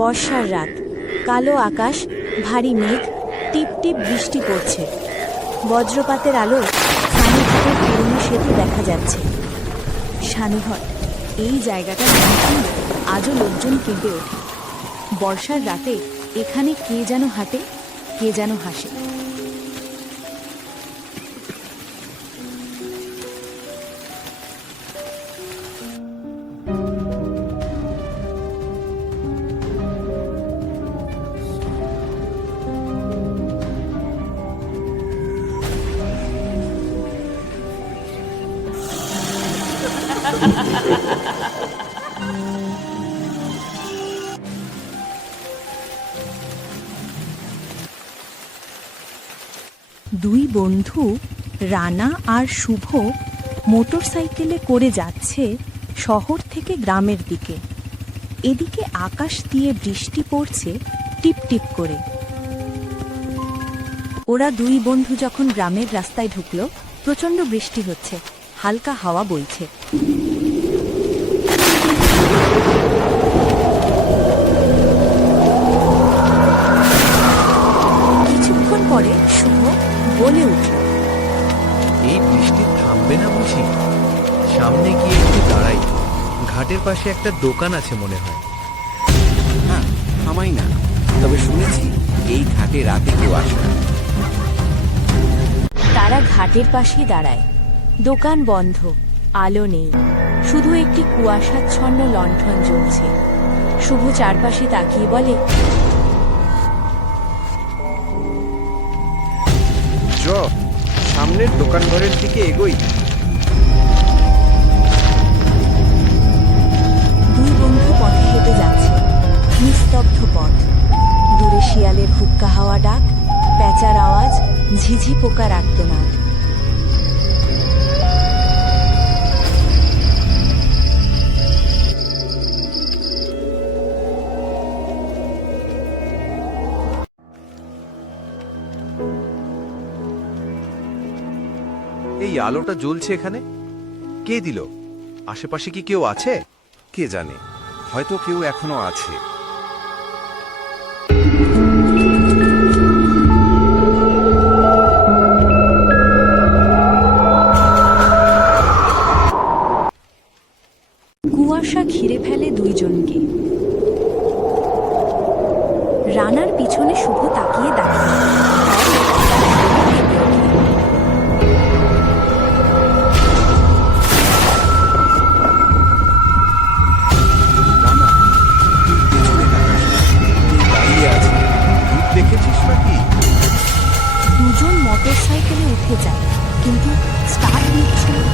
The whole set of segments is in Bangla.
বর্ষার রাত, কালো আকাশ, ভারী মেঘ, টিপ টিপ বৃষ্টি পড়ছে। বজ্রপাতের আলো সানিঘাটের পুরনো সেতু দেখা যাচ্ছে। সানিঘট, এই জায়গাটা নাকি আজও লোকজন কেঁপে ওঠে। বর্ষার রাতে এখানে কে যেন হাঁটে, কে যেন হাসে। দুই বন্ধু রানা আর শুভ মোটরসাইকেলে করে যাচ্ছে শহর থেকে গ্রামের দিকে। এদিকে আকাশ দিয়ে বৃষ্টি পড়ছে টিপ টিপ করে। ওরা দুই বন্ধু যখন গ্রামের রাস্তায় ঢুকলো, প্রচণ্ড বৃষ্টি হচ্ছে, হালকা হাওয়া বইছে। কিছুক্ষণ পরে শুভ বলে উঠল, এই বৃষ্টি থামবে না বুঝি? সামনে গিয়ে একটু দাঁড়াই, ঘাটের পাশে একটা দোকান আছে মনে হয়। না, থামাই না। তবে শুনেছি এই ঘাটে রাতে কেউ আসে না। তারা ঘাটের পাশে দাঁড়ায়। দোকান বন্ধ, আলো নেই, শুধু একটি কুয়াশাচ্ছন্ন লণ্ঠন জ্বলছে। শুভ চারপাশে তাকিয়ে বলে, সামনের দোকান ঘরের দিকে এগোই। দুই বন্ধু পথে হেঁটে যাচ্ছে, নিস্তব্ধ পথ। দূরে শিয়ালের হুক্কা হাওয়া ডাক, প্যাঁচার আওয়াজ, ঝিঝি পোকার আর্তনাদ। এই আলোটা জ্বলছে এখানে, কে দিল? আশেপাশে কি কেউ আছে? কে জানে, হয়তো কেউ এখনো আছে। কুয়াশা ঘিরে ফেলে দুইজনকে। রানার পিছনে শুভ তাকিয়ে দাঁড়ায়। রানা, তুই পেছনে তাকাস না। তুই দাঁড়িয়ে আছিস, ভূত দেখেছিস নাকি? দুজন মোটরসাইকেলে উঠে যায়, কিন্তু স্টার্ট নিচ্ছে না।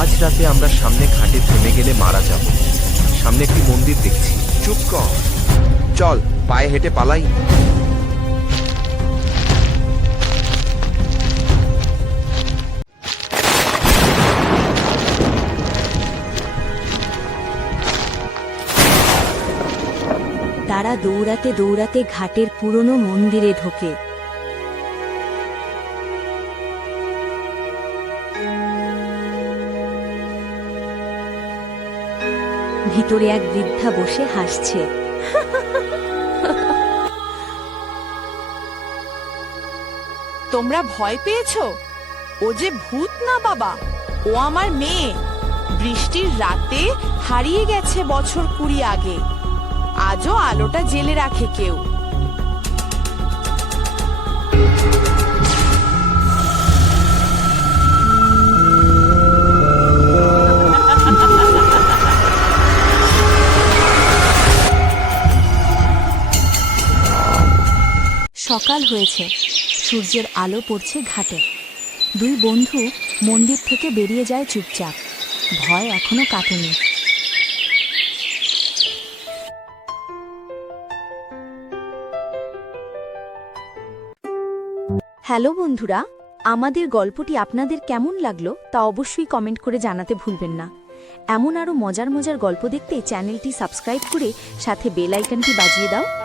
আজ রাতে আমরা সামনে ঘাটে থেমে গেলে মারা যাব। সামনে একটি মন্দির দেখছি। চুপ কর, চল পায়ে হেঁটে পালাই। তারা দৌড়াতে দৌড়াতে ঘাটের পুরনো মন্দিরে ঢোকে। ভিতরে এক বৃদ্ধা বসে হাসছে। তোমরা ভয় পেয়েছো? ও যে ভূত না বাবা, ও আমার মেয়ে। বৃষ্টির রাতে হারিয়ে গেছে বছর 20 আগে। আজও আলোটা জেলে রাখে কেউ। সকাল হয়েছে, সূর্যের আলো পড়ছে ঘাটে। দুই বন্ধু মন্দির থেকে বেরিয়ে যায় চুপচাপ। ভয় এখনো কাটেনি। হ্যালো বন্ধুরা, আমাদের গল্পটি আপনাদের কেমন লাগলো তা অবশ্যই কমেন্ট করে জানাতে ভুলবেন না। এমন আরও মজার মজার গল্প দেখতে চ্যানেলটি সাবস্ক্রাইব করে সাথে বেল আইকনটি বাজিয়ে দাও।